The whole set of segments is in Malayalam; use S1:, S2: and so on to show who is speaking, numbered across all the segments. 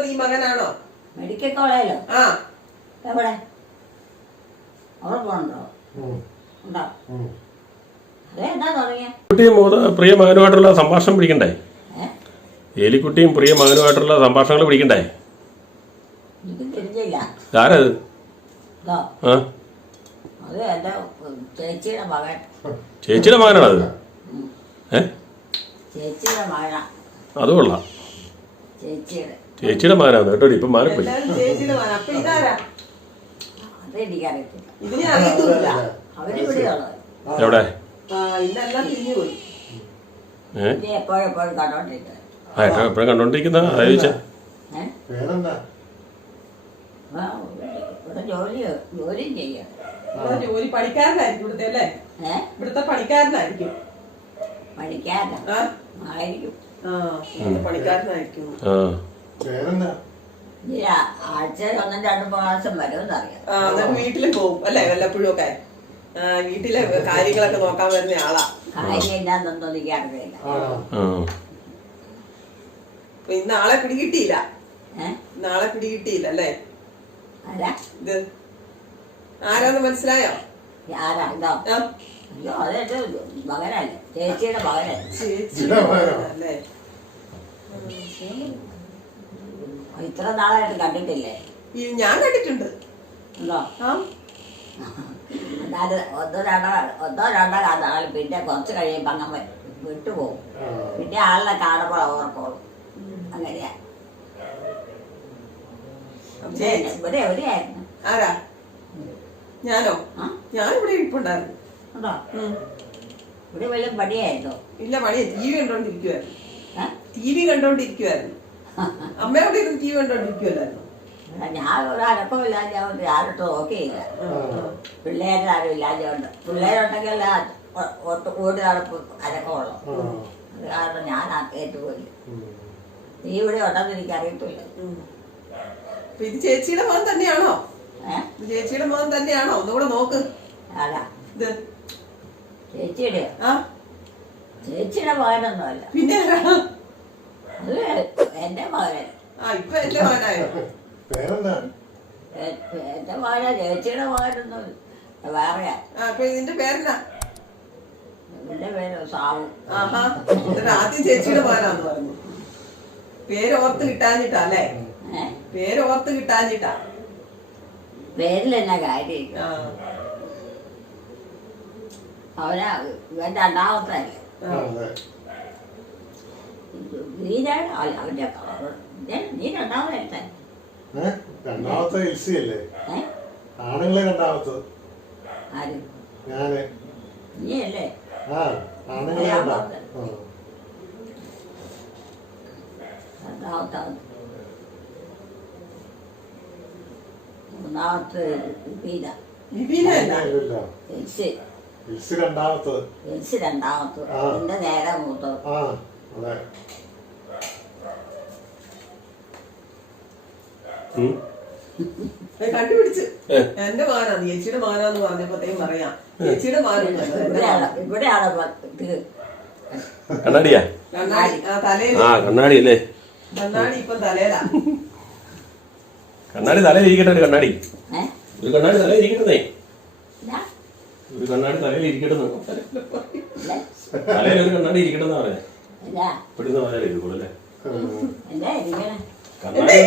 S1: ഈ മകനാണോ?
S2: മെഡിക്കൽ കോളേജിലോ?
S1: ആ.
S2: എവിടെ? അവിടെ പോകണ്ടോ? ഉണ്ടോ? അതെന്താ തുടങ്ങിയ?
S3: പ്രിയ മകനുമായിട്ടുള്ള സംഭാഷണം പിടിക്കണ്ടേ? ഏലിക്കുട്ടിയും പ്രിയ മകനുമായിട്ടുള്ള സംഭാഷണങ്ങൾ പിടിക്കണ്ടേ? ആരത്?
S2: അത് എന്റെ ചേച്ചിയുടെ മകൻ.
S3: ചേച്ചിയുടെ മകനാണത്?
S2: ചേച്ചിയുടെ മകനാ.
S3: അത് കൊള്ളാം. ചേച്ചിയുടെ മകനാണ് കേട്ടോ. ഇപ്പൊ മാറിപ്പോയി. എവിടെ? എപ്പോഴും കണ്ടോണ്ടിരിക്കുന്ന ചോദിച്ചേ.
S1: ജോലി പണിക്കാരനായിരിക്കും ഇവിടുത്തെ അല്ലേ? ഇവിടുത്തെ പണിക്കാരനായിരിക്കും. പണിക്കാരനായിരിക്കും.
S2: ആഴ്ചയിൽ 1-2 പ്രാവശ്യം വരുമെന്നറിയാം.
S1: വീട്ടിലും പോകും അല്ലേ? വല്ലപ്പോഴും ഒക്കെ വീട്ടിലെ കാര്യങ്ങളൊക്കെ നോക്കാൻ വരുന്ന ആളാ.
S2: കാര്യം എന്താണെന്നൊന്നും എനിക്ക് അറിയില്ല.
S1: ഇന്ന് ആളെ പിടികിട്ടിയില്ല. നാളെ പിടികിട്ടിയില്ല അല്ലേ? ഇത് ആരാന്ന് മനസ്സിലായോ?
S2: അതെന്റെ മകനല്ലേ, ചേച്ചിയുടെ
S1: മകനല്ലേ?
S2: ഇത്ര നാളായിട്ട് കണ്ടിട്ടില്ലേ?
S1: ഞാൻ കണ്ടിട്ടുണ്ട്.
S2: ഒന്നോ രണ്ടോ നാള് പിന്നെ കുറച്ച് കഴിയുമ്പോ അങ്ങ് വിട്ടുപോകും. പിന്നെ ആളിനെ കാണുമ്പോൾ ഓർക്കോളും. അങ്ങനെയാ. ഇവിടെ എവിടെയായിരുന്നു?
S1: ആരാ? ഞാനോ? ഞാൻ ഇവിടെ ഇരിപ്പുണ്ടായിരുന്നു.
S2: ഇവിടെ വല്ല പണിയായിരുന്നോ?
S1: ഇല്ല, പണിയാ. TV കണ്ടോണ്ടിരിക്കുവായിരുന്നു. TV കണ്ടോണ്ടിരിക്കുവായിരുന്നു. അമ്മയോടെ ഇരുന്ന് TV കണ്ടോണ്ടിരിക്കുവല്ലായിരുന്നു.
S2: ഞാൻ ഒരു അനക്കമില്ലാഞ്ഞോണ്ട് ആരോട്ട് നോക്കിയില്ല. പിള്ളേരാരും ഇല്ലാഞ്ഞോണ്ട്. പിള്ളേരുണ്ടെങ്കിൽ ഓടി നടപ്പ് അനക്കമുള്ളു. അത് കാരണം ഞാൻ ഏറ്റുപോയില്ല. നീ ഇവിടെ ഉണ്ടെന്ന് എനിക്ക് അറിയത്തില്ല.
S1: ഇത് ചേച്ചിയുടെ മകൻ തന്നെയാണോ? ചേച്ചിയുടെ മകൻ തന്നെയാണോ? ഒന്നുകൂടെ നോക്ക്. ഇത്
S2: ചേച്ചിയുടെ ചേച്ചിയുടെ മകനൊന്നുമല്ല.
S1: പിന്നെ
S2: അത് എന്റെ മകൻ.
S1: ഇപ്പൊ എന്റെ മകനായോ?
S2: എന്റെ മകനാ. ചേച്ചിയുടെ മകനൊന്നും വേറെയാ.
S1: ഇതിന്റെ പേരെന്നാ?
S2: എന്റെ പേര് സാവു.
S1: ആദ്യം ചേച്ചിയുടെ മകനാന്ന് പറഞ്ഞു. പേര് ഓർത്ത് കിട്ടാഞ്ഞിട്ടാ അല്ലേ? പേര് ഓർത്ത് കിട്ടാഞ്ഞിട്ടാ.
S2: പേരിലെന്നാ കാര്യം? അവനാ ഇവൻ രണ്ടാമത്തെ അല്ലേ? നീ രണ്ടാമത്തെ.
S4: രണ്ടാമത്തെ എൽസിയല്ലേ? ആണുങ്ങളെ രണ്ടാമത്തെ.
S2: ആര്?
S4: ഞാന്.
S2: നീ അല്ലേ?
S4: ആണുങ്ങളെ
S2: രണ്ടാമത്തെ. മൂന്നാമത്തെ രണ്ടാമത്തെ. എന്റെ നേരെ മൂത്തത്.
S1: കണ്ടുപിടിച്ച് എന്റെ മകനാണ്. ചേച്ചിയുടെ മകനാന്ന് പറഞ്ഞപ്പോഴത്തേക്കും പറയാം. ചേച്ചിയുടെ
S2: ഇവിടെയാണ്
S3: കണ്ണാടിയാ?
S1: തലയിൽ.
S3: കണ്ണാടി അല്ലേ?
S1: കണ്ണാടി ഇപ്പൊ തലയിലാ.
S3: കണ്ണാടി തലയിൽ ഇരിക്കട്ടെ. ഒരു കണ്ണാടി തലയിൽ ഇരിക്കട്ടെ. ഒരു കണ്ണാടി തലയിൽ ഇരിക്കട്ടെ. തലയിൽ ഒരു കണ്ണാടി ഇരിക്കട്ടെന്നാ പറയാ. ഇവിടുന്ന് പറയാൻ ഇരിക്കുള്ളൂ അല്ലേ? കണ്ണാടി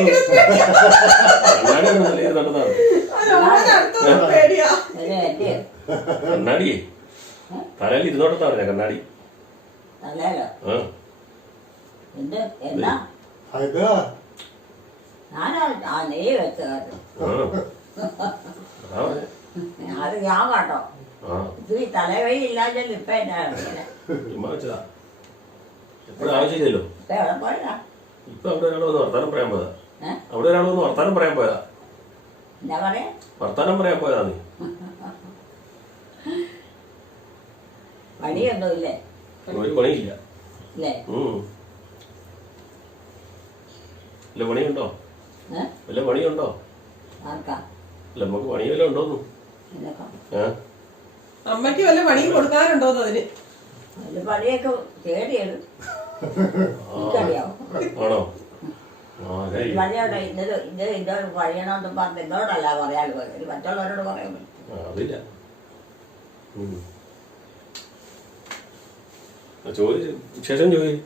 S3: തലയിൽ ഇരുന്നോട്ടാ പറയാ. കണ്ണാടി
S2: അത് ഞാൻ കേട്ടോ. ഇത് തലവഴി ഇല്ലാഞ്ഞാൽ ഇപ്പൊ
S3: എപ്പോഴും ആവശ്യമില്ലല്ലോ. ഇപ്പൊ അവിടെ ഒരാളൊന്ന് വർത്താനം പറയാൻ പോയതാ. അവിടെ ഒരാളൊന്ന് വർത്താനം പറയാൻ പോയതാ.
S2: എന്താ പറയാ?
S3: വർത്താനം പറയാൻ പോയതാ. നീ
S2: പണിയൊന്നും ഇല്ലേ?
S3: ഒരു പണിയില്ല. വല്ല പണിയുണ്ടോ? വല്ല പണിയുണ്ടോ? അല്ല നമുക്ക് പണി വല്ല ഉണ്ടോന്നു?
S1: അമ്മയ്ക്ക് വല്ല പണിയും കൊടുക്കാനുണ്ടോന്ന്? അതിന്
S2: പണിയൊക്കെ തേടിയത്
S3: ആണോ?
S2: വഴിയോടെ ഇന്നോട് കഴിയണമെന്ന് പറഞ്ഞ് എന്നോടല്ല പറയാൻ പോയി മറ്റുള്ളവരോട് പറയാൻ പറ്റും.
S3: അതില്ല. ചോദിച്ചു ശേഷം ചോദിച്ചു.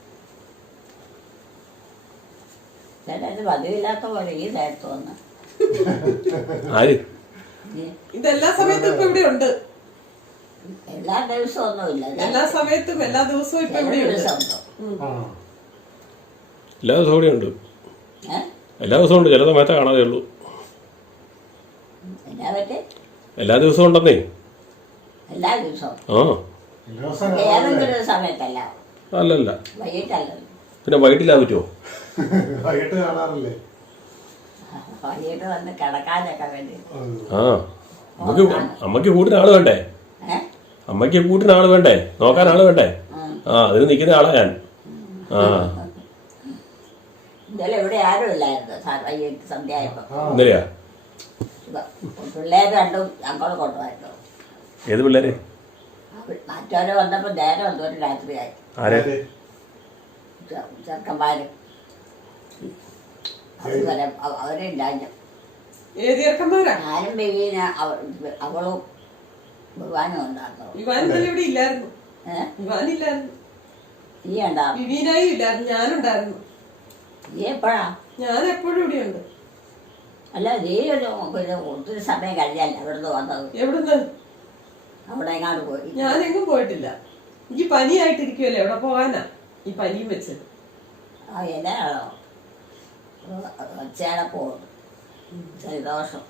S2: ചിലത് പതിവില്ലാത്ത പോലെ ഈ നേരത്ത് വന്ന്
S3: ആര്
S1: ഇതെല്ലാ സമയത്തും ഇപ്പൊ ഇവിടെ ഉണ്ട്.
S2: എല്ലാ ദിവസവും ഒന്നുമില്ല.
S1: എല്ലാ സമയത്തും എല്ലാ ദിവസവും ഇപ്പൊ ഇവിടെ ഉണ്ട്.
S2: ദിവസം ഉണ്ടോ?
S4: ആ
S3: എല്ലാ ദിവസവും ഇവിടെ ഉണ്ട്.
S2: ഏഹ്
S3: എല്ലാ ദിവസവും ഉണ്ട്. ചില സമയത്തേ കാണാതെ ഉള്ളൂ.
S2: എന്നാ പറ്റി?
S3: എല്ലാ ദിവസവും ഉണ്ടെന്നേ.
S2: എല്ലാ ദിവസവും
S3: ആ
S4: ദിവസം
S2: ഏതെങ്കിലും ഒരു സമയത്തല്ല,
S3: അല്ലല്ല.
S2: വൈകിട്ടല്ലല്ലോ.
S3: പിന്നെ വൈകിട്ടില്ലാ പറ്റുമോ?
S4: വൈകിട്ട് കാണാറില്ലേ?
S2: വൈകിട്ട് വന്ന് കിടക്കാനൊക്കെ വേണ്ടി.
S3: ആ അമ്മയ്ക്ക് കൂട്ടിന് ആള് വേണ്ടേ?
S2: ഏഹ്
S3: അമ്മയ്ക്ക് കൂട്ടിന് ആള് വേണ്ടേ? നോക്കാൻ ആള് വേണ്ടേ? ആ അതിന് നിൽക്കുന്ന ആളാ ഞാൻ. ആ
S2: ഇന്നലെ ഇവിടെ ആരും ഇല്ലായിരുന്നു വൈകിട്ട് സന്ധ്യയായപ്പോ.
S3: ഇന്നലെയാ?
S2: പിള്ളേർ രണ്ടും ഞങ്ങൾ കൊണ്ടുപോയിരുന്നു.
S3: ഏത് പിള്ളേര്?
S2: മറ്റവരെ വന്നപ്പോ നേരെ വന്നൊരു രാത്രിയായി.
S3: ആരെ?
S2: ചെറുക്കന്മാര് അതുവരെ അവരെ ഇല്ലാഞ്ഞു.
S1: ഏത് ചെറുക്കന്മാരാ?
S2: ഞാനും ബേബീന അവളും ഭഗവാനും ഉണ്ടായിരുന്നു.
S1: ഇവാൻ ഇന്നലെ ഇവിടെ ഇല്ലായിരുന്നു.
S2: ഏഹ്
S1: ഇവാനില്ലായിരുന്നു.
S2: നീ ഉണ്ടാവും.
S1: വിവീനായി ഇല്ലായിരുന്നു. ഞാനുണ്ടായിരുന്നു.
S2: നീ എപ്പോഴാ?
S1: ഞാൻ എപ്പോഴും ഇവിടെ ഉണ്ട്.
S2: അല്ല നീ ഒരു പിന്നെ ഒത്തിരി സമയം കഴിഞ്ഞല്ല ഇവിടുന്ന് വന്നത്.
S1: എവിടുന്ന്?
S2: അവിടെ എങ്ങാണ്ട് പോയി.
S1: ഞാൻ എങ്ങും പോയിട്ടില്ല. എനിക്ക് പനിയായിട്ടിരിക്കുവല്ലേ, എവിടെ പോകാനാ ഈ പനിയും വെച്ച്?
S2: ആ എന്നാണോ ഒച്ചയുടെ പോകുന്നു ജലദോഷം.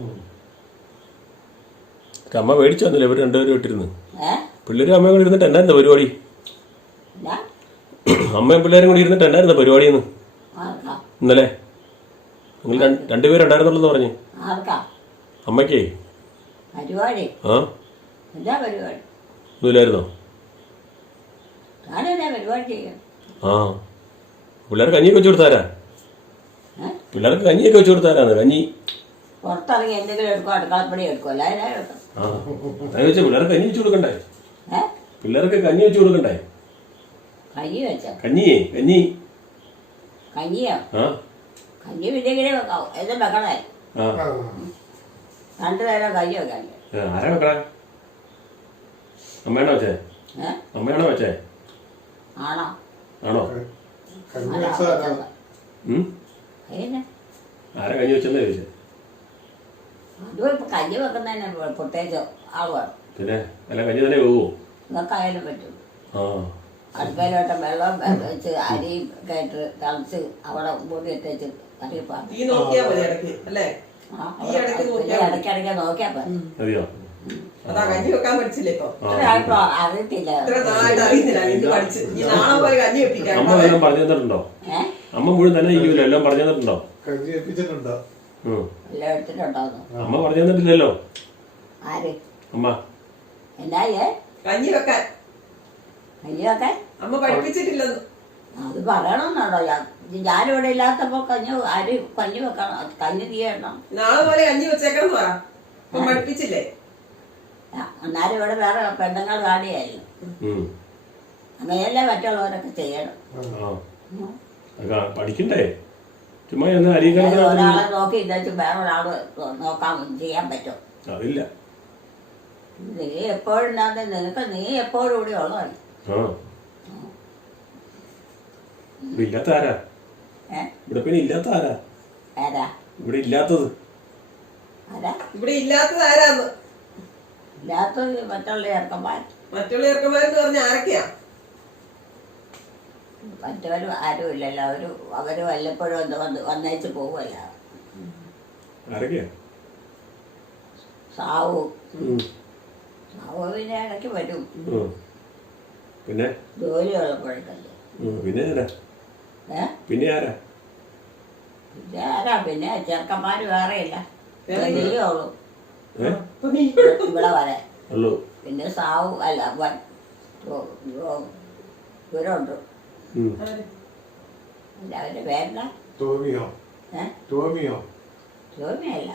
S3: അമ്മ മേടിച്ചു വന്നില്ല ഇവർ രണ്ടുപേരും ഇട്ടിരുന്നു. പിള്ളേരും അമ്മയും കൂടി ഇരുന്നിട്ട് എന്നായിരുന്നു പരിപാടി?
S2: എന്നാ
S3: അമ്മയും പിള്ളേരും കൂടി ഇരുന്നിട്ട് എന്നായിരുന്നു പരിപാടിയെന്ന്
S2: ആർക്കാ
S3: ഇന്നലെ? നിങ്ങൾ രണ്ടുപേരുണ്ടായിരുന്നുള്ളൂ പറഞ്ഞു.
S2: ആർക്കാ
S3: അമ്മയ്ക്കേ?
S2: പരിപാടി?
S3: ആ
S2: എന്താ പരിപാടി?
S3: ഒന്നുമില്ലായിരുന്നോ?
S2: ഞാനെന്നാ പരിപാടി ചെയ്യും?
S3: ആ പിള്ളേർക്ക് കഞ്ഞിയൊക്കെ വെച്ച് കൊടുത്താരാ? പിള്ളേർക്ക് കഞ്ഞിയൊക്കെ വെച്ച് കൊടുത്താരാണ്? കഞ്ഞി
S2: പുറത്തിറങ്ങി എന്തെങ്കിലും എടുക്കും, അടുക്കളപ്പടി എടുക്കും, അല്ല അതിനാ എടുക്കും.
S3: ആ അത് വെച്ചാൽ പിള്ളേർക്ക് കഞ്ഞി വെച്ച് കൊടുക്കണ്ടേ? പിള്ളേർക്ക് കഞ്ഞി വെച്ച് കൊടുക്കണ്ടേ?
S2: കഞ്ഞി വെച്ചോ?
S3: കഞ്ഞിയേ കഞ്ഞി.
S2: കഞ്ഞിയോ?
S3: ആ
S2: കഞ്ഞി പിന്നെങ്ങനെ വെക്കാവോ? എല്ലാം വെക്കണേ.
S3: ആ
S2: രണ്ടുപേരും കഞ്ഞി വെക്കണ്ടേ?
S3: ആരാ വെക്കണേ? അമ്മയാണോ വെച്ചേ? അമ്മയാണോ വെച്ചേ?
S2: ആണോ?
S3: ആണോ?
S4: കഞ്ഞി വെച്ചതാരാ?
S3: ആരാ കഞ്ഞി വെച്ചെന്നാ ചോദിച്ചേ?
S2: അതും ഇപ്പൊ കഞ്ഞി വെക്കുന്നതിന് പ്രത്യേകിച്ച് ആള് വേണം.
S3: പിന്നെ അല്ല കഞ്ഞി തന്നെ പോവോ?
S2: ഇതൊക്കെയായാലും പറ്റും.
S3: ആ
S2: അടുപ്പയിലോട്ട് വെള്ളം വെച്ച് അരിയും ഒക്കെ ഇട്ട് തിളച്ച് അവിടെ മൂടി ഇട്ടേച്ച് കറിയപ്പാ.
S1: ഈ നോക്കിയാ മതി ഇടയ്ക്ക് അല്ലേ?
S2: ഇടയ്ക്കിടയ്ക്ക് നോക്കിയാ പോയി.
S3: അറിയോ?
S1: അതാ കഞ്ഞി വെക്കാൻ പഠിച്ചില്ലേ ഇപ്പൊ?
S2: ഇത്രയായിട്ടും അറിയത്തില്ല.
S1: ഇത്ര നാളായിട്ട് അറിയുന്നില്ല. ഇത് പഠിച്ച് ഈ നാളെ പോയി കഞ്ഞി വെപ്പിക്കാൻ.
S3: അമ്മ എല്ലാം പറഞ്ഞു തന്നിട്ടുണ്ടോ? അമ്മ മുഴുവൻ തന്നെ ഇരിക്കുമല്ലോ, എല്ലാം പറഞ്ഞു തന്നിട്ടുണ്ടോ?
S4: കഞ്ഞി വെപ്പിച്ചിട്ടുണ്ടോ?
S2: എല്ലാം എടുത്തിട്ടുണ്ടോന്ന്
S3: അമ്മ പറഞ്ഞു തന്നിട്ടില്ലല്ലോ.
S2: ആര്?
S3: അമ്മ
S2: എന്നായേ
S1: കഞ്ഞി വെക്കാൻ
S2: കഞ്ഞി വെക്കാൻ
S1: അമ്മ പഠിപ്പിച്ചിട്ടില്ലെന്ന്.
S2: അത് പറയണമെന്നുണ്ടോ? ഞാനിവിടെ ഇല്ലാത്തപ്പോ അരി കഞ്ഞി വെക്കണം, കഞ്ഞി തീയണം.
S1: നാളെ പോലെ കഞ്ഞി വെച്ചേക്കണം പറ. അപ്പൊ പഠിപ്പിച്ചില്ലേ?
S2: എന്നാലും ഇവിടെ വേറെ പെണ്ണുങ്ങൾ കാണിയായിരുന്നു. അങ്ങനെയല്ലേ മറ്റുള്ളവരൊക്കെ ചെയ്യണം.
S3: പഠിക്കണ്ടേ? ചുമ്മാ എന്നാ അരിയും
S2: ഒരാളെ നോക്കി ഇന്നു വേറെ ഒരാള് നോക്കാൻ ചെയ്യാൻ പറ്റും?
S3: അതില്ല.
S2: നീ എപ്പോഴും നീ എപ്പോഴും ഇവിടെ ഉള്ളതാണ്.
S3: ഇവിടെ ഇല്ലാത്ത ആരാ? ഇവിടെ പിന്നെ ഇല്ലാത്ത ആരാ?
S2: ആരാ
S3: ഇവിടെ ഇല്ലാത്തത്?
S2: ആരാ
S1: ഇവിടെ ഇല്ലാത്തത് ആരാന്ന്?
S2: ഇല്ലാത്തത് മറ്റുള്ള ചെറുക്കന്മാർ.
S1: മറ്റുള്ള ചെറുക്കന്മാരെന്ന് പറഞ്ഞ ആരൊക്കെയാ?
S2: മറ്റവരും ആരും ഇല്ലല്ലോ. അവര് വല്ലപ്പോഴും ഒന്ന് വന്നേച്ച് പോവുമല്ല.
S3: ആരൊക്കെയാ?
S2: സാവു പിന്നെ ഇടയ്ക്ക് വരും.
S3: പിന്നെ
S2: ജോലി ഉള്ളപ്പോഴേക്കല്ലേ.
S3: പിന്നെ ആരാ? പിന്നെ ആരാ?
S2: പിന്നെ ആരാ? പിന്നെ ചെറുക്കന്മാര് വേറെ ഇല്ല. നീയേ ഉള്ളൂ ഇവിടെ വരെ. പിന്നെ സാവു അല്ല ഇവരുണ്ട്. അവരുടെ പേരെന്താ?
S4: ടോമിയോ? ടോമിയോ?
S2: ടോമിയല്ല,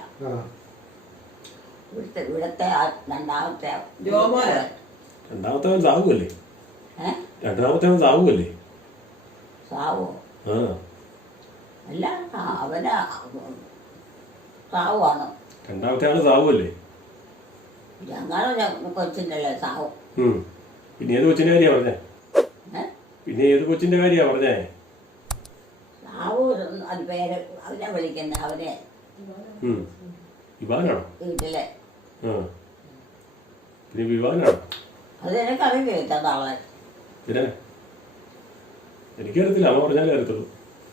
S2: ഇവിടുത്തെ രണ്ടാമത്തെ
S3: രണ്ടാമത്തവൻ സാവുമല്ലേ? രണ്ടാമത്തവൻ സാവുമല്ലേ?
S2: സാവോ? അല്ല അവന് സാവുമാണ്.
S3: രണ്ടാമത്തെ ആള് സാവുമല്ലേ?
S2: ഞങ്ങളുടെ കൊച്ചിൻ്റെ സാവും.
S3: പിന്നെ ഏത് കൊച്ചിന്റെ കാര്യാ പറഞ്ഞേ?
S2: ഏഹ്
S3: പിന്നെ ഏത് കൊച്ചിന്റെ കാര്യാ പറഞ്ഞേ?
S2: സാവു അത് പേര് അവനെ വിളിക്കുന്ന അവനെ
S3: വിവാനാണോ?
S2: വീട്ടിലെ
S3: പിന്നെ വിവാനാണോ?
S2: അത് എനിക്കറിയില്ല കേട്ടോ നാളെ.
S3: പിന്നെ എനിക്കറിയത്തില്ല, അമ്മ പറഞ്ഞാലേ അറിയത്തുള്ളൂ.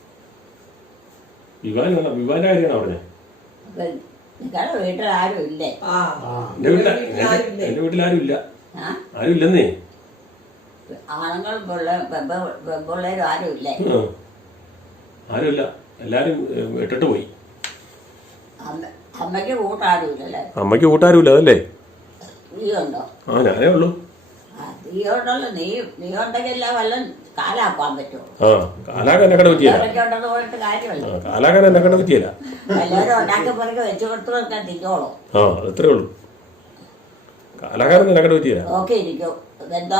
S3: വിവാന്റെ കാര്യമാണോ പറഞ്ഞേ?
S2: നിങ്ങളുടെ വീട്ടിൽ ആരും ഇല്ലേ?
S3: എന്റെ വീട്ടിൽ ആരും ഇല്ല. ആരും ഇല്ലെന്നേ.
S2: ആണുങ്ങളും പെൺപിള്ളേരും ആരും ഇല്ലേ?
S3: ആരുമില്ല, എല്ലാരും ഇട്ടിട്ട് പോയി.
S2: അമ്മയ്ക്ക് കൂട്ടാരും ഇല്ലല്ലേ?
S3: അമ്മയ്ക്ക് കൂട്ടാരും ഇല്ല, അതല്ലേ?
S2: നീ ഉണ്ടോ?
S3: ആ, ഞാനേ ഉള്ളൂ.
S2: നീ ഉണ്ടല്ലോ. നീ ഉണ്ടെങ്കിൽ വല്ലതും കാലാക്കാൻ പറ്റുമോ?
S3: ആ, കാലാക്കാൻ എന്നെ കട പറ്റിയല്ല.
S2: ഉണ്ടെന്ന് പോയിട്ട് കാര്യമല്ല.
S3: കാലാക്കാൻ എന്നെ കട പറ്റിയല്ല.
S2: എല്ലാവരും ഉണ്ടാക്കി പുറകെ വെച്ചു കൊടുത്തൊക്കെ തിന്നോളൂ.
S3: ആ, അത്രേ ഉള്ളൂ. കാലാകാരൻ എന്നെ കട പറ്റിയല്ല.
S2: നോക്കിയിരിക്കും വെന്തോ.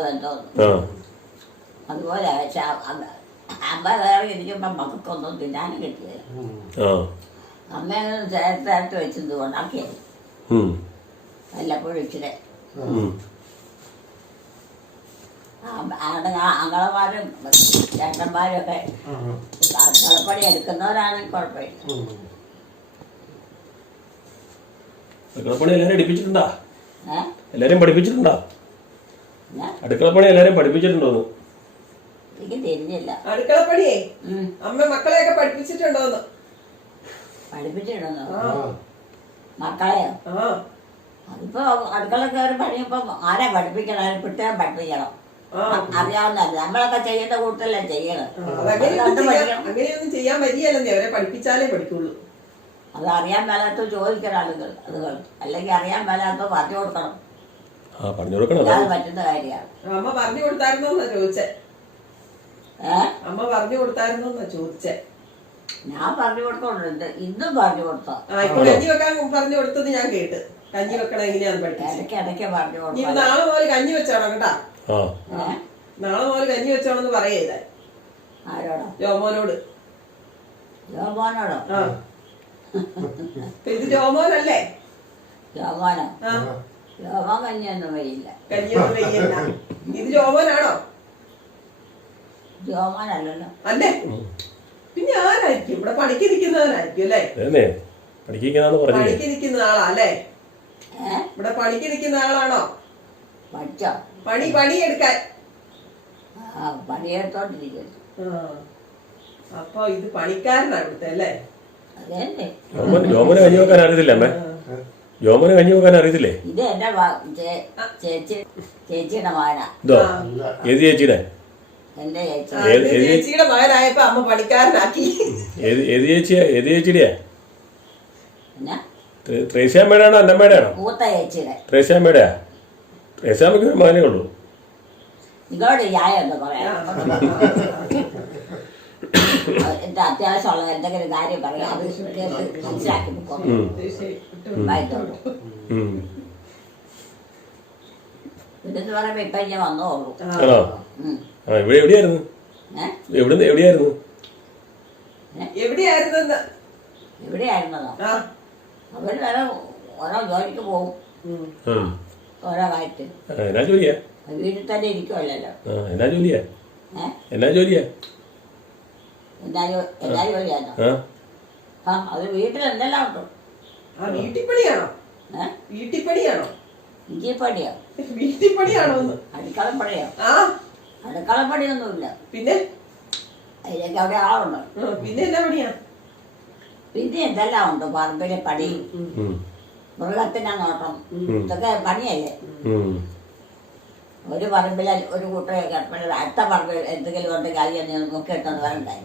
S2: അതുപോലെ അമ്മ വേറെ ഇരിക്കുമ്പോ മക്കൾക്കൊന്നും തിന്നാനും കിട്ടിയത്. അമ്മയൊന്നും ചേർത്ത് വെച്ചത് ഉണ്ടാക്കിയത് വല്ലപ്പോഴും ഇച്ചിരി. അങ്ങളമാരും ചേട്ടന്മാരും ഒക്കെ കളപ്പണി എടുക്കുന്നവരാണെങ്കിൽ കുഴപ്പമില്ല.
S3: അടുക്കളപ്പണി എല്ലാരും പഠിപ്പിച്ചിട്ടുണ്ടാ? എല്ലാരും പഠിപ്പിച്ചിട്ടുണ്ടാ? അടുക്കളപ്പണി എല്ലാരും പഠിപ്പിച്ചിട്ടുണ്ടോന്ന്
S2: എനിക്ക് തിരിഞ്ഞില്ല.
S1: അടുക്കളപ്പണിയേ അമ്മ മക്കളെയൊക്കെ പഠിപ്പിച്ചിട്ടുണ്ടോന്ന്?
S2: പഠിപ്പിച്ചിട്ടുണ്ടോ മക്കളെയോ? അതിപ്പോ അടുക്കള കയറി പണിയപ്പോ ആരെ പഠിപ്പിക്കണം? പ്രത്യേകം പഠിപ്പിക്കണം. അറിയാവുന്നതല്ല, നമ്മളൊക്കെ ചെയ്യുന്ന കൂട്ടല്ലേ ചെയ്യണം.
S1: അങ്ങനെയൊന്നും ചെയ്യാൻ വരികയല്ലേ, അവരെ പഠിപ്പിച്ചാലേ പഠിക്കുള്ളൂ.
S2: അത് അറിയാൻ മേലാത്ത ചോദിക്കണം ആളുകൾ. അല്ലെങ്കിൽ അറിയാൻ മേലാത്ത പറഞ്ഞു കൊടുക്കണം. അല്ലാതെ പറ്റുന്ന കാര്യമാണ്.
S1: അമ്മ പറഞ്ഞു കൊടുത്തായിരുന്നോന്നാ ചോദിച്ചേ? അമ്മ പറഞ്ഞു കൊടുത്തായിരുന്നോന്നാ ചോദിച്ചേ?
S2: ഞാൻ പറഞ്ഞു കൊടുത്തോണ്ട് ഇന്നും പറഞ്ഞു കൊടുത്തോ?
S1: ഇപ്പൊ കഞ്ഞി വെക്കാൻ പറഞ്ഞു കൊടുത്തത് ഞാൻ കേട്ട്. കഞ്ഞി വെക്കണം എങ്ങനെയാന്ന് പഠിപ്പിച്ചു.
S2: ഇടയ്ക്ക് പറഞ്ഞു കൊടുത്തു.
S1: നാളെ മുതൽ കഞ്ഞി വെച്ചോണം കേട്ടാ. നാളെ മുതൽ കഞ്ഞി വെച്ചോണെന്ന് പറയേ.
S2: ആരോടോ?
S1: ജോമോനോട്.
S2: ജോമോനോടോ?
S1: ഇത് ജോമോനല്ലേ?
S2: ജോമോനോ? ജോമോൻ കഞ്ഞിയൊന്നും വരില്ല.
S1: കഞ്ഞിയൊന്നും വയ്യല്ല. ഇത് ജോമോനാണോ?
S2: ജോമോനല്ലല്ലോ.
S1: അല്ലേ? പിന്നെ ആരായിരിക്കും? ഇവിടെ പണിക്കിരിക്കുന്നവനായിരിക്കും അല്ലേ? പണിക്കിരിക്കുന്ന ആളാ അല്ലേ? ഇവിടെ പണിക്കിരിക്കുന്ന ആളാണോ?
S2: പഠിച്ചോ?
S1: പണിയെടുക്കാൻ.
S2: പണിയെടുത്തോണ്ടിരിക്കുന്നു.
S1: അപ്പൊ ഇത് പണിക്കാരനാണ് ഇവിടുത്തെ അല്ലേ?
S2: അതെ.
S3: ജോമന് കഞ്ഞി വെക്കാൻ അറിയത്തില്ല അമ്മേ? ജോമന് കഞ്ഞി വെക്കാൻ അറിയത്തില്ലേ?
S2: ഇത് എന്റെ ചേച്ചിയുടെ മകനാ.
S3: ഇതോ? ഏത് ചേച്ചിയുടെ?
S2: എന്റെ
S1: ചേച്ചിയുടെ മകനായപ്പോ അമ്മ പണിക്കാരനാക്കി.
S3: ഏത് ചേച്ചിയുടെയാ? ത്രേസ്യാമ്മയുടെ ആണോ അന്നമ്മയുടെ ആണോ?
S2: മൂത്ത ചേച്ചിയുടെ.
S3: ത്രേസ്യാമ്മയുടെയാ? ത്രേസ്യാമ്മയ്ക്ക് ഒരു മകനേ ഉള്ളൂ.
S2: നിങ്ങളോട് ന്യായം എന്താ പറയാ? എന്റെ അത്യാവശ്യമുള്ള എന്തെങ്കിലും കാര്യം പറയാം, അത് മനസ്സിലാക്കി വായിത്തോളൂ. ഇതെന്ന് പറയുമ്പോ ഇപ്പൊ ഞാൻ വന്നോളൂ.
S3: എവിടെയായിരുന്നു?
S2: എവിടെയായിരുന്നതോ? അവര് വേറെ ഓരോ ജോലിക്ക് പോകും, ഓരോ കാര്യത്തിൽ.
S3: എന്നാ ജോലിയാ?
S2: വീട്ടിൽ തന്നെ ഇരിക്കുമല്ലോ.
S3: എന്നാ ജോലിയാ?
S2: എന്നാ ജോലിയാണോ? അത് വീട്ടിൽ എന്തെല്ലാം ഉണ്ടോ?
S1: വീട്ടിപ്പണിയാണോ? വീട്ടിപ്പണിയാണോ?
S2: ഇഞ്ചിപ്പണിയോ?
S1: വീട്ടിപ്പണിയാണോ?
S2: അടുക്കളപ്പണിയോ? അടുക്കളപ്പണിയൊന്നുമില്ല.
S1: പിന്നെ
S2: അതിലേക്ക് അവിടെ ആളുണ്ടോ?
S1: പിന്നെ എന്നാ പണിയാ?
S2: പിന്നെ എന്തെല്ലാം ഉണ്ട്? പറമ്പിലെ പണി, മൃഗത്തിനെ നോട്ടം, ഇതൊക്കെ പണിയല്ലേ. ഒരു പറമ്പിൽ ഒരു കൂട്ടരെ അടുത്ത പറമ്പിൽ എന്തെങ്കിലും ഉണ്ടെങ്കിൽ അത് നോക്കിയിട്ടൊന്ന് വരണ്ടായി.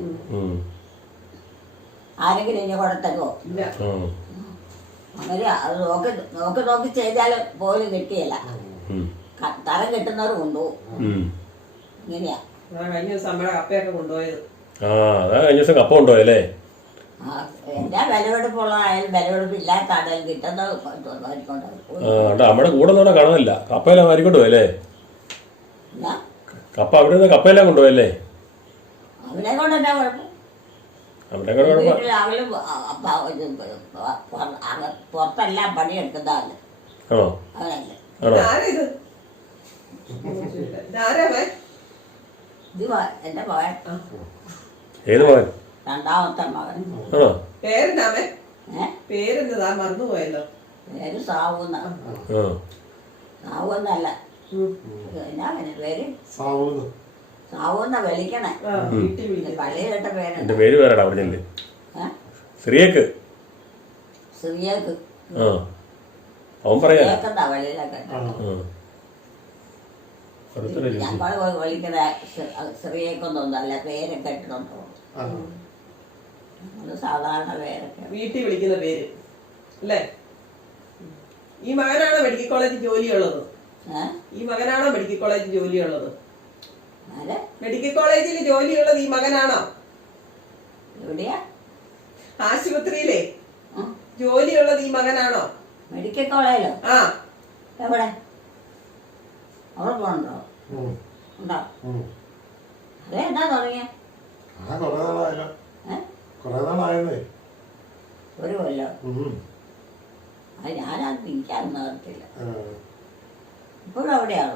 S2: ആരെങ്കിലും ഇനി കൂടെ തരുമോ? അങ്ങനെ അത് നോക്കി ചെയ്താൽ പോലും കിട്ടിയല്ല. തരം കിട്ടുന്നവർ കൊണ്ടുപോകും. ഇങ്ങനെയാ.
S1: കഴിഞ്ഞ ദിവസം നമ്മുടെ കപ്പയൊക്കെ കൊണ്ടുപോയത്.
S3: കപ്പ കൊണ്ടുപോയല്ലേ?
S2: എല്ലാ വിലവെടുപ്പുള്ളതായാലും വിലവെടുപ്പില്ലാത്താണെങ്കിലും കിട്ടുന്നത്
S3: നമ്മുടെ കൂടെ ഒന്നും കാണുന്നില്ല. കപ്പയെല്ലാം വാരിക്കൊണ്ടു പോയല്ലേ? കപ്പ അവിടെ നിന്ന് കപ്പയെല്ലാം കൊണ്ടുപോയല്ലേ?
S2: അവനെ കൊണ്ട് എന്നാ കുഴപ്പം?
S3: അവിടെ കൂടെ കുഴപ്പം.
S2: വീട്ടിൽ അവള് പുറത്തെല്ലാം പണിയെടുക്കുന്നതാണ്
S3: ആണോ?
S2: അവനല്ലേ.
S3: ആണോ?
S1: ആരാ ഇതാരാമേ?
S2: ഇത് എന്റെ മകൻ,
S3: ഏത് മകൻ?
S2: രണ്ടാമത്തെ മകൻ.
S3: ആണോ?
S1: പേരെന്നാമേ?
S2: ഏ
S1: പേരെന്നതാ മറന്നുപോയല്ലോ.
S2: പേര് സാവൂന്ന.
S3: ആ
S2: സാവൂന്നല്ല, എന്നാ പിന്നെ പേര്
S4: സാവൂന്ന്.
S2: സാവൂന്ന വിളിക്കണേ.
S1: വീട്ടിൽ
S2: പിന്നെ
S1: വിളിക്കും.
S2: പള്ളി കേട്ട
S3: എന്റെ
S2: പേരുണ്ട്.
S3: പേര് വേറെടാ പറഞ്ഞില്ലേ? സിറിയക്ക്.
S2: സിറിയക്ക്.
S3: ആ അവൻ പറയാ.
S2: സിറിയക്കെന്താ വെളിയിലൊക്കെ. ഞങ്ങൾ വിളിക്കണ സിറിയക്കൊന്നും അല്ല, പേരൊക്കെ ഇട്ടിട്ടുണ്ടോ. അത് സാധാരണ പേരൊക്കെ.
S1: വീട്ടിൽ വിളിക്കുന്ന പേര് അല്ലേ? ഈ മകനാണോ മെഡിക്കൽ കോളേജിൽ ജോലിയുള്ളത്? ഈ മകനാണോ മെഡിക്കൽ കോളേജിൽ ജോലിയുള്ളത്? മെഡിക്കൽ കോളേജിൽ ജോലിയുള്ളത് ഈ മകനാണോ?
S2: എവിടെയാ?
S1: ആശുപത്രിയിലെ ജോലിയുള്ളത് ഈ മകനാണോ?
S2: മെഡിക്കൽ കോളേജിലോ?
S1: ആ.
S2: എവിടെ? അവിടെ പോകണ്ടോ? ഉണ്ടോ? അതെ, എന്താ തുടങ്ങിയ? ഒരു കൊല്ലം. അത് ഞാനത് തിരിക്കാനൊന്നും നടത്തില്ല. ഇപ്പോഴും അവിടെയാണോ?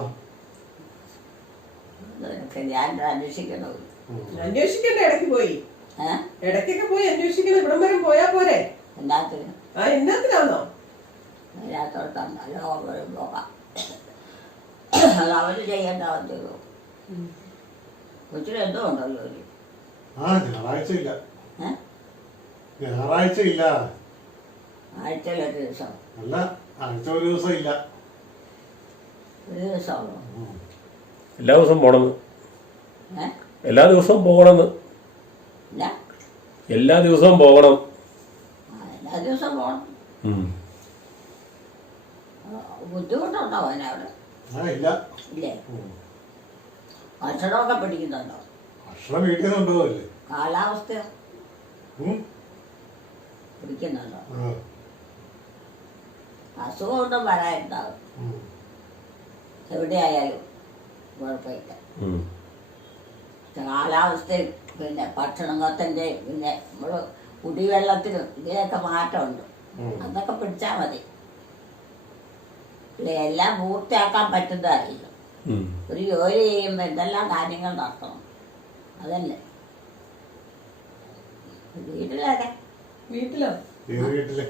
S2: ഞാൻ അന്വേഷിക്കണത്.
S1: അന്വേഷിക്കണ്ടേ? ഇടയ്ക്ക് പോയി ഇടയ്ക്കൊക്കെ പോയി അന്വേഷിക്കണം. ഇവിടം വരെ പോയാ പോരെ?
S2: എന്നാത്തിന്?
S1: ആ, എന്നാത്തിനാന്നോ?
S2: അതിനകത്തോട്ടല്ല പോകാം. അത് അവര് ചെയ്യേണ്ട അവസ്ഥയോ. കൊച്ചിന് എന്തോ ഉണ്ടോ ജോലി?
S4: ഞായറാഴ്ചയില്ല. ഞായറാഴ്ചയില്ല.
S2: ആഴ്ചയിൽ ഒരു ദിവസം?
S4: അല്ല, ആഴ്ച ഒരു ദിവസം ഇല്ല.
S2: ഒരു ദിവസമാണോ?
S3: എല്ലാ ദിവസവും പോണെന്ന്. എല്ലാ ദിവസവും പോകണമെന്ന്. എല്ലാ ദിവസവും പോകണം.
S2: എല്ലാ ദിവസവും പോകണം. ബുദ്ധിമുട്ടുണ്ടോ അവനവിടെ?
S4: ഇല്ല.
S2: ഇല്ലേ? ഭക്ഷണമൊക്കെ പിടിക്കുന്നുണ്ടോ?
S4: ഭക്ഷണം വീട്ടിൽ നിന്ന് കൊണ്ടുപോകല്ലേ?
S2: കാലാവസ്ഥ പിടിക്കുന്നുണ്ടോ? അസുഖമൊന്നും വരാനുണ്ടാവും. എവിടെയായാലും കുഴപ്പമില്ല. കാലാവസ്ഥയും പിന്നെ ഭക്ഷണത്തിൻ്റെ പിന്നെ നമ്മൾ കുടിവെള്ളത്തിനും ഇതിനൊക്കെ മാറ്റമുണ്ട്. അതൊക്കെ പിടിച്ചാൽ മതി. എല്ലാം പൂർത്തിയാക്കാൻ പറ്റുന്നതല്ലോ. ഒരു ജോലി ചെയ്യുമ്പോൾ എന്തെല്ലാം കാര്യങ്ങൾ നടത്തണം. അതല്ലേ വീട്ടിലൊക്കെ?
S1: വീട്ടിലോ?
S4: ഏത് വീട്ടില്?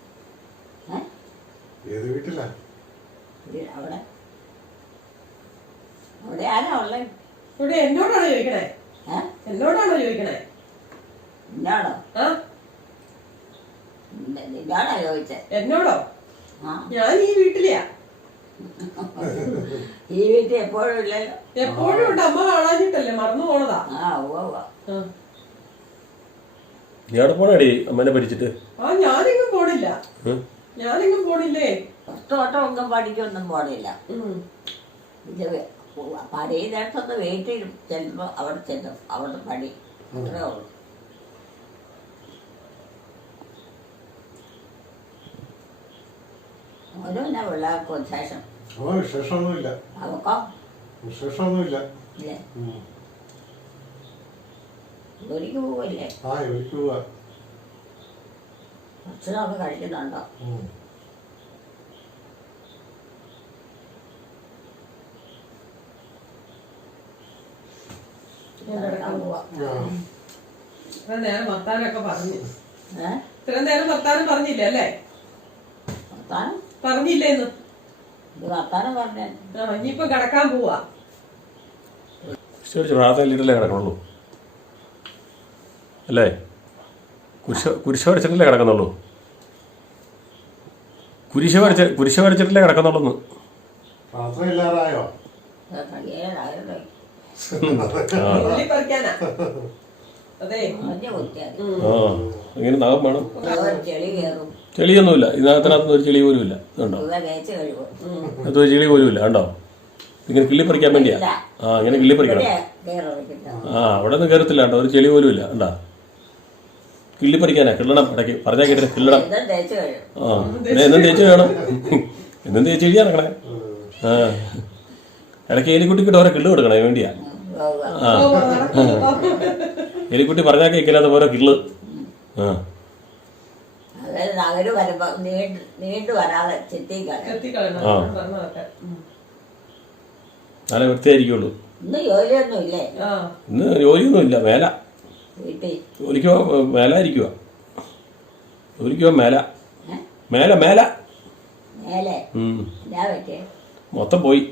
S4: ഏത് വീട്ടിലാ?
S2: അവിടെ അവിടെ ആരാ ഉള്ളത്?
S1: ഇവിടെ എന്നോടാണോ ചോദിക്കണേ? എന്നോടാണോ ചോദിക്കണേ?
S2: എന്നോടോ? നിന്നോടാ ചോദിച്ചേ?
S1: എന്നോടോ? ഞാൻ ഈ വീട്ടിലെയാ.
S2: ഈ വീട്ടിൽ എപ്പോഴും ഇല്ലല്ലോ.
S1: എപ്പോഴും ഉണ്ട്. അമ്മ കാണാഞ്ഞിട്ടല്ലേ, മറന്നു പോണതാ.
S3: നീ അവിടെ പോണേടി അമ്മേനെ പഠിച്ചിട്ട്?
S1: ഞാനെങ്ങും പോണില്ല. ഞാനെങ്ങും പോണില്ലേ.
S2: ഒന്നും പഠിക്കൊന്നും പോണില്ല. പണിയിടത്തൊന്ന് വീട്ടിൽ ചെല്ലുമ്പോ അവിടെ ചെല്ലും, അവിടെ പണി അത്രേ ഉള്ളു. ഓരോന്നാ പിള്ളേർക്ക് വിശേഷം?
S4: വിശേഷമൊന്നുമില്ല.
S2: അവക്കോ?
S4: വിശേഷമൊന്നുമില്ല.
S2: ഇല്ലേ? ജോലിക്ക് പോവല്ലേ?
S4: ജോലിക്ക് പോവാ.
S2: ഭക്ഷണമൊക്കെ കഴിക്കുന്നുണ്ടോ?
S1: നേരം വർത്താനൊക്കെ പറഞ്ഞു. ഇത്രയും നേരം വർത്താനം പറഞ്ഞില്ലേ അല്ലേ? പറഞ്ഞില്ലേന്ന്?
S2: വർത്താനം പറഞ്ഞ
S1: ഇനിയിപ്പൊ കിടക്കാൻ പോവാ.
S3: പ്രാർത്ഥനയിലിട്ടല്ലേ കിടക്കണുള്ളൂ അല്ലേ? കുരിശ് വരച്ചിട്ടല്ലേ കിടക്കുന്നുള്ളൂ? കുരിശ് വരച്ചിട്ടല്ലേ കിടക്കുന്നുള്ളൂ.
S4: പ്രാർത്ഥനയില്ലാറായോ?
S3: ഇങ്ങനെ നഖം വേണം. ചെളിയൊന്നുമില്ല ഇതിനകത്തിനകത്തൊന്നും ഒരു ചെളി പോലും ഇല്ല. കണ്ടോ? അതൊരു ചെളി പോലും ഇല്ല. കണ്ടോ? ഇങ്ങനെ കിള്ളി പറിക്കാൻ വേണ്ടിയാ. ഇങ്ങനെ കിള്ളി പറിക്കണം. അവിടെ ഒന്നും കയറത്തില്ല. കേട്ടോ, ഒരു ചെളി പോലും ഇല്ല. കണ്ടാ? കിള്ളി പറിക്കാനാ. കിള്ളണം. ഇടയ്ക്ക് പറഞ്ഞാൽ കേട്ടിട്ട് കിള്ളണം. എന്നും തേച്ച് വേണം. എന്നും തേച്ച് എഴുതി നടക്കണേ. ഇടയ്ക്ക് എലിക്കുട്ടിക്കിട്ട് ഓരോ കിള്ളു കൊടുക്കണേ വേണ്ടിയാ. എലിക്കുട്ടി പറഞ്ഞാൽ കേൾക്കില്ലാത്ത പോലെ കിള്ള്. ആ
S2: അതായത് അവര് വരുമ്പോ നീണ്ടു വരാതെ ചെത്തിക്കളയും.
S1: ചെത്തിക്കളയണം
S3: ആ.
S1: പറഞ്ഞതൊക്കെ.
S3: നല്ല വൃത്തിയായിരിക്കുള്ളൂ.
S2: ഇന്ന് ജോലിയൊന്നും ഇല്ലേ
S1: ആ
S3: ഇന്ന് ജോലിയൊന്നുമില്ല, മേല.
S2: വീട്ടിൽ?
S3: ജോലിക്ക് മേലായിരിക്കുക. ജോലിക്ക് പോകാൻ മേല.
S2: ഏ?
S3: മേല മേല.
S2: മേലെ എന്നാ പറ്റേ?
S3: മൊത്തം പോയി.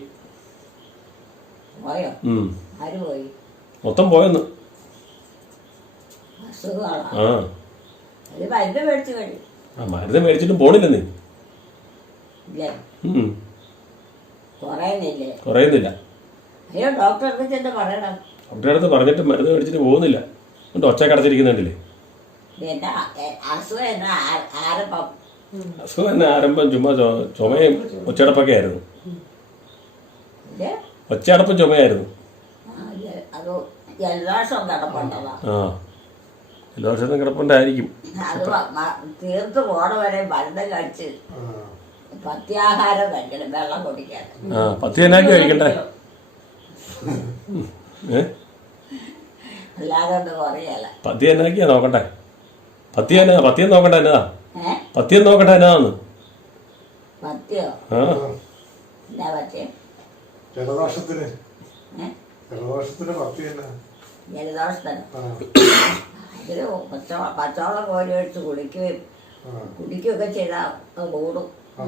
S2: പോയോ? ആര് പോയി?
S3: മൊത്തം പോയെന്ന്.
S2: അസുഖമാണോ?
S3: ആ
S2: അത് മരുന്ന് മേടിച്ചു കഴിയും
S3: ആ മരുന്ന് മേടിച്ചിട്ടും പോണില്ലെന്നേ.
S2: ഇല്ലേ? കുറയുന്നില്ലേ?
S3: കുറയുന്നില്ല.
S2: അയ്യോ ഡോക്ടർക്ക് ചെന്ന് പറയണം.
S3: ഡോക്ടറെ അടുത്ത് പറഞ്ഞിട്ട് മരുന്ന് മേടിച്ചിട്ട് പോകുന്നില്ല. എന്നിട്ട് ഒച്ച കടച്ചിരിക്കുന്നുണ്ടല്ലേ.
S2: എന്നാ അസുഖം എന്നാ ആരപ്പം?
S3: അസുഖം തന്നെ ആരംഭം ചുമ്മാ ചുമയും ഒച്ചയടപ്പൊക്കെ ആയിരുന്നു.
S2: ഇല്ലേ?
S3: ഒച്ചയടപ്പും ചുമയായിരുന്നു.
S2: അത് ജലദോഷം കിടപ്പുണ്ടതാ.
S3: ആ എല്ലാ വർഷത്തും കിടപ്പുണ്ടായിരിക്കും.
S2: അത് തീർത്ത് പോണ വരെ മരുന്ന് കഴിച്ച് പത്യാഹാരം കഴിക്കണം, വെള്ളം കുടിക്കാൻ.
S3: ആ 10 എന്നാക്കി കഴിക്കണ്ടേ?
S2: അല്ലാതെ ഒന്നും കുറയല്ല.
S3: 10 എന്നാക്കിയാ നോക്കട്ടെ. 10 നോക്കട്ടെ എന്നതാ.
S2: 10
S3: നോക്കട്ടെ എന്നതാന്ന്.
S2: പത്യോ?
S3: ആ
S2: എന്നാ പറ്റേ?
S4: ജലദോഷത്തിന് 10 തന്നെ.
S2: ജലദോഷത്തിന് അതിന് പച്ചവെള്ളം കോരി ഒഴിച്ച് കുടിക്കുകയൊക്കെ ചെയ്താൽ അത് കൂടും.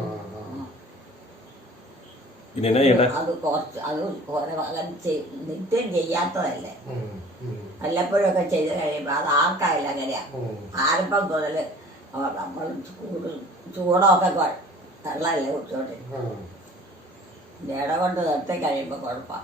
S3: പിന്നെ എന്നാ ചെയ്യണ്ടേ?
S2: അത് കുറച്ച് നിത്യം ചെയ്യാത്തതല്ലേ, വല്ലപ്പോഴൊക്കെ ചെയ്ത് കഴിയുമ്പോൾ അത് ആർക്കായില്ല അങ്ങനെയാ. ആരംഭം മുതൽ നമ്മൾ ചൂടൊക്കെ വെള്ളമല്ലേ കുടിച്ചോട്ടെ, ഇട കൊണ്ട് നിർത്തി കഴിയുമ്പോൾ കുഴപ്പമാണ്.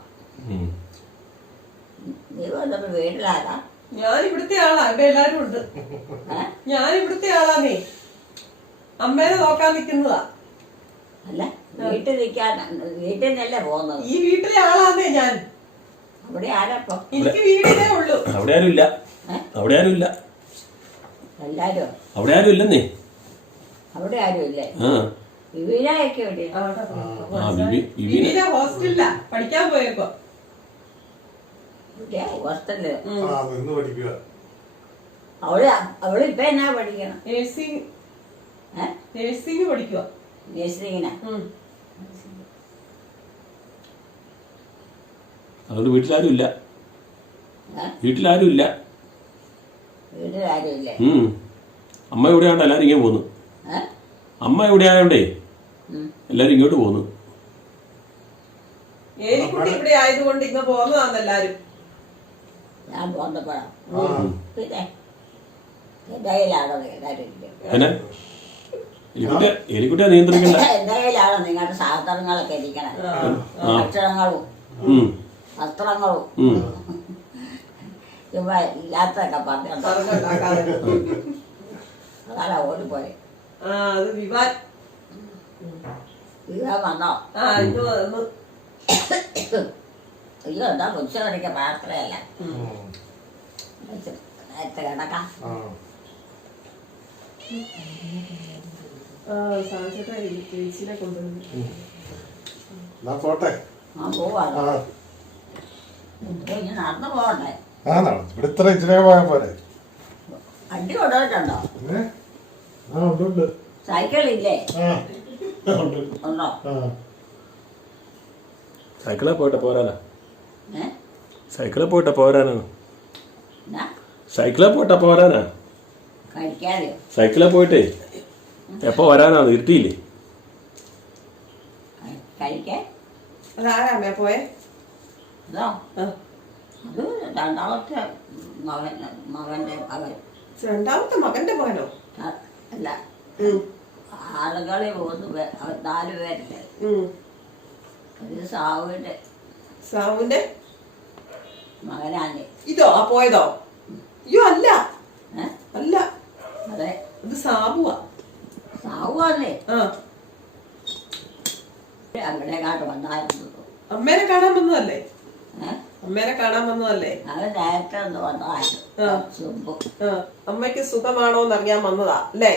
S2: നീ വന്നപ്പോൾ വീട്ടിലാരാ?
S1: ഞാൻ ഇവിടുത്തെ ആളാ. ഇവിടെ എല്ലാരും ഉണ്ട്. ഞാൻ ഇവിടുത്തെ ആളാന്നേ. അമ്മേനെ നോക്കാൻ നിക്കുന്നതാ.
S2: അല്ല വീട്ടിൽ നിൽക്കാൻ, വീട്ടിൽ നിന്നല്ലേ പോകുന്നത്?
S1: ഈ വീട്ടിലെ ആളാന്നേ ഞാൻ.
S2: അവിടെ ആരപ്പോ?
S1: എനിക്ക് വീടിനേ ഉള്ളൂ.
S3: അവിടെ ആരും ഇല്ല. അവിടെ ആരും ഇല്ല.
S2: എല്ലാരും
S3: അവിടെ ആരും ഇല്ലെന്നേ.
S2: അവിടെ ആരും ഇല്ലേ?
S3: ആ
S2: വിവീനയൊക്കെ എവിടെ?
S1: വിവീന ഹോസ്റ്റലിലാ പഠിക്കാൻ പോയേക്കോ.
S2: ഹോസ്റ്റലില്
S4: നിന്ന് പഠിക്കുക.
S2: അവളിപ്പ എന്നാ പഠിക്കണം?
S1: നേഴ്സിംഗ് പഠിക്കുക.
S2: നേഴ്സിങ്ങിനാ?
S3: അതുകൊണ്ട് വീട്ടിലാരും ഇല്ല. വീട്ടിലാരും ഇല്ല.
S2: വീട്ടിലാരും ഇല്ലേ?
S3: അമ്മ എവിടെയാണ്ട് എല്ലാരും ഇങ്ങനെ പോന്നു. അമ്മ എവിടെയായോണ്ടേ എല്ലാരും ഇങ്ങോട്ട് പോന്നു.
S1: ഏലിക്കുട്ടി ഇവിടെ ആയതുകൊണ്ട് ഇന്ന് പോന്നതാന്ന് എല്ലാരും.
S2: ഞാൻ പോന്നപ്പോഴാ. പിന്നെ എന്റെ കയ്യിലാണോ എല്ലാരും?
S3: പിന്നെ എലിക്കുട്ടിയാ നിയന്ത്രിക്കണ്ട.
S2: എന്റെ കയ്യിലാണോ നിങ്ങളുടെ സാധനങ്ങളൊക്കെ ഇരിക്കണേ? ഭക്ഷണങ്ങളും വസ്ത്രങ്ങളും ചുമ്മാ ഇല്ലാത്തതൊക്കെ പറഞ്ഞു. അതാ ഓടിപ്പോയി.
S1: വിവാൻ
S2: വന്നോ? അയ്യോ എന്താ ഉച്ച കണിക്ക പ്രാർത്ഥനയല്ല, നേരത്തെ കിടക്കാം.
S4: പോട്ടെ.
S2: പോവാണോ? ഇനി നടന്നു പോകണ്ടേ?
S4: ഇവിടെ ഇത്ര ഇച്ചിരി പോയാൽ പോരെ.
S2: വണ്ടി കൊണ്ടുപോയിട്ടുണ്ടോ?
S4: ഉണ്ട്.
S2: സൈക്കിളില്ലേ? ഉണ്ടോ?
S3: സൈക്കിളിൽ പോയിട്ട് പോരാനാ. സൈക്കിളിൽ പോയിട്ട് പോരാനാണ്. സൈക്കിളിൽ പോയിട്ടാ പോരാനാ.
S2: കഴിക്കാതെയോ?
S3: സൈക്കിളിൽ പോയിട്ടേ എപ്പോ വരാനാണ്? ഇരുട്ടിയില്ലേ?
S2: കഴിക്കാൻ
S1: അതാരാമേ പോയെ?
S2: അതോ? അത് രണ്ടാമത്തെ മകന്റെ മകൻ.
S1: രണ്ടാമത്തെ മകന്റെ മകനോ?
S2: അല്ല, ആളുകളിൽ 4 പേരില്ലേ? അത് സാവുവിന്റെ മകനാണ്.
S1: ഇതോ ആ പോയതോ? അയ്യോ അല്ല അല്ല,
S2: അതെ
S1: ഇത് സാബുവാ.
S2: സാവുവല്ലേ? അങ്ങനെക്കാട്ട് വന്നായിരുന്നു.
S1: അമ്മേനെ കാണാൻ വന്നതല്ലേ? അമ്മേനെ കാണാൻ വന്നതല്ലേ?
S2: അത് നേരത്തെ ഒന്ന് വന്നതായിരുന്നു.
S1: അമ്മയ്ക്ക് സുഖമാണോന്ന് അറിയാൻ വന്നതാ അല്ലേ?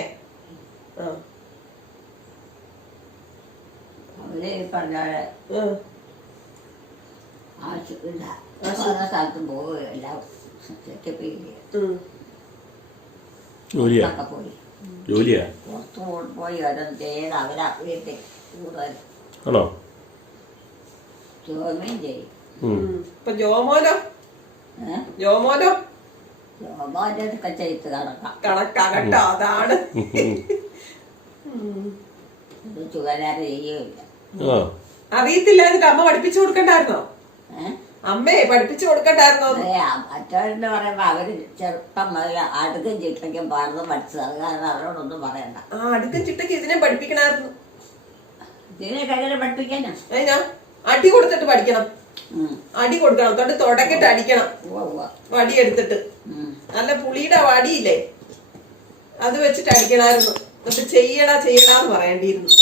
S2: അവര് പറഞ്ഞ സ്ഥലത്തും പോവുകയല്ല, സെറ്റപ്പ് ചെയ്ത്
S1: ഉം.
S3: ജോലിയാ
S2: ഒക്കെ പോയി
S3: ജോലിയാ
S2: പുറത്ത് പോയി ഓരോന്ന് ചെയ്ത് അവരാ വീട്ടിൽ കൂടുതൽ
S3: ആണോ
S2: ജോലിയും ചെയ്യും.
S1: ഇപ്പൊ ജോമോനോ
S2: ഏഹ്
S1: ജോമോനോ
S2: ജോബോൻ്റെ ഒക്കെ ചെയ്ത് കിടക്കാം.
S1: കണക്കാകട്ടോ അതാണ്
S2: ഇത് ചുവരാറ് ചെയ്യുകയില്ല.
S3: ആ
S1: അറിയത്തില്ലായിരുന്നിട്ട് അമ്മ പഠിപ്പിച്ചു കൊടുക്കണ്ടായിരുന്നോ?
S2: ഏഹ്
S1: അമ്മയെ പഠിപ്പിച്ചു കൊടുക്കണ്ടായിരുന്നോ?
S2: മറ്റവരെന്ന് പറയുമ്പോ അവര് ചെറുപ്പം മുതൽ അടുക്കും ചിട്ടയ്ക്കും പാടുന്നത് പഠിച്ചത്. അത് കാരണം അവരോടൊന്നും പറയണ്ട.
S1: ആ അടുക്കും ചിട്ടയ്ക്ക് ഇതിനെ പഠിപ്പിക്കണായിരുന്നു.
S2: ഇതിനെ കയ്യിൽ പഠിപ്പിക്കാനാ.
S1: അതിനാ അടി കൊടുത്തിട്ട് പഠിക്കണം. അടി കൊടുക്കണം, തൊട്ട് തുടക്കിട്ട് അടിക്കണം. വടി എടുത്തിട്ട് നല്ല പുളിയുടെ വടിയില്ലേ അത് വെച്ചിട്ട് അടിക്കണായിരുന്നു. എന്നിട്ട് ചെയ്യടാ ചെയ്യടാന്ന് പറയേണ്ടിയിരുന്നു.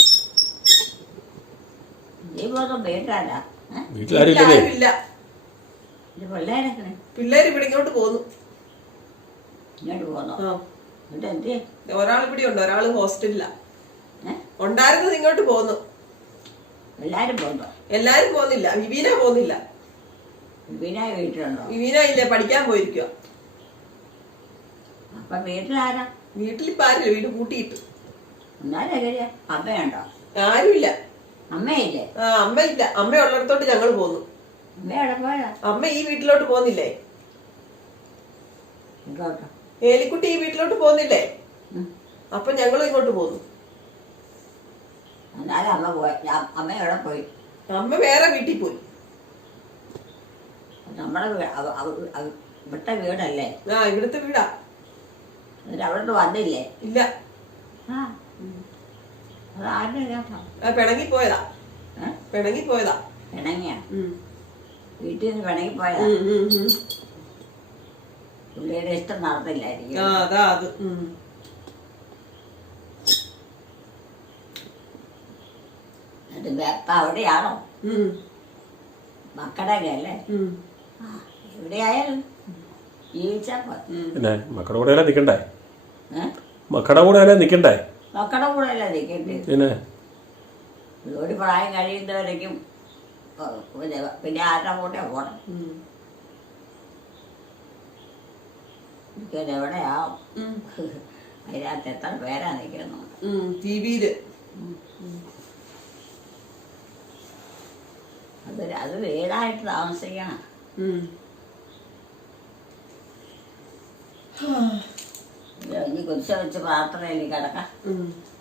S2: നീ പോകുന്ന വീട്ടാരാ?
S3: വീട്ടിലാരും
S1: ആരുമില്ല.
S2: പിള്ളേരൊക്കെ
S1: പിള്ളേര് ഇവിടെ ഇങ്ങോട്ട് പോന്നു.
S2: ഇങ്ങോട്ട് പോന്നോ?
S1: ആ
S2: എന്നിട്ട് എന്ത്
S1: ഒരാൾ ഇവിടെ ഉണ്ട്, ഒരാള് ഹോസ്റ്റലിലാ. ഉണ്ടായിരുന്നത് ഇങ്ങോട്ട് പോന്നു.
S2: എല്ലാരും പോന്നോ?
S1: എല്ലാരും പോന്നില്ല, വിവീന പോന്നില്ല.
S2: വിനായ വീട്ടിലുണ്ടോ?
S1: വിവീന ഇല്ലേ, പഠിക്കാൻ പോയിരിക്കുക.
S2: അപ്പൊ വീട്ടിലാരാ?
S1: വീട്ടിലിപ്പോ ആരില്ല, വീട് കൂട്ടിയിട്ട്.
S2: എന്നാലും എങ്ങനെയാ? അമ്മയുണ്ടോ?
S1: ആരുമില്ല.
S2: അമ്മയില്ലേ?
S1: ആ അമ്മ ഇല്ല, അമ്മ ഉള്ളിടത്തോട്ട് ഞങ്ങൾ പോന്നു.
S2: അമ്മ എവിടെ പോയാ?
S1: അമ്മ ഈ വീട്ടിലോട്ട് പോന്നില്ലേ?
S2: ഇങ്ങോട്ടോ?
S1: ഏലിക്കുട്ടി ഈ വീട്ടിലോട്ട് പോന്നില്ലേ? അപ്പൊ ഞങ്ങളും ഇങ്ങോട്ട് പോന്നു.
S2: എന്നാലും അമ്മ പോയി. അമ്മ എവിടെ പോയി?
S1: അമ്മ വേറെ വീട്ടിൽ പോയി.
S2: നമ്മുടെ ഇവിടുത്തെ വീടല്ലേ?
S1: ആ ഇവിടുത്തെ വീടാ.
S2: എന്നിട്ട് അവിടുന്ന് വന്നില്ലേ?
S1: ഇല്ല,
S2: ആ അത് ആരുടെ കേട്ടോ?
S1: പിണങ്ങി പോയതാ. പിണങ്ങി പോയതാ.
S2: പിണങ്ങിയാ? വീട്ടിൽ നിന്ന് പിണങ്ങി പോയതാ. പുള്ളിയുടെ ഇഷ്ടം നടന്നില്ലായിരിക്കും.
S1: ആ അതാ അത്.
S2: എന്നിട്ട് ഇപ്പൊ അവിടെയാണോ? മക്കളുടെ അല്ലേ? ആ എവിടെയായാലും ജീവിച്ചാ പോയി.
S3: പിന്നെ മക്കളുടെ കൂടെ നിൽക്കണ്ടേ? മക്കളുടെ കൂടെ നിൽക്കണ്ടേ?
S2: മക്കളുടെ കൂടെ അല്ലേ നിൽക്കേണ്ടത്?
S3: പിന്നെ
S2: ഒരു പ്രായം കഴിയുന്നവരേക്കും പിന്നെ ആരുടെ കൂടെ പോണം. എനിക്കത് എവിടെയാവും? അതിനകത്ത് എത്ര പേരാ നിൽക്കുന്നു?
S1: ടിവിയില്.
S2: അത് വീടായിട്ട് താമസിക്കണം. ഇനി കുരിശ വെച്ച് പ്രാർത്ഥനയിൽ കിടക്കാം.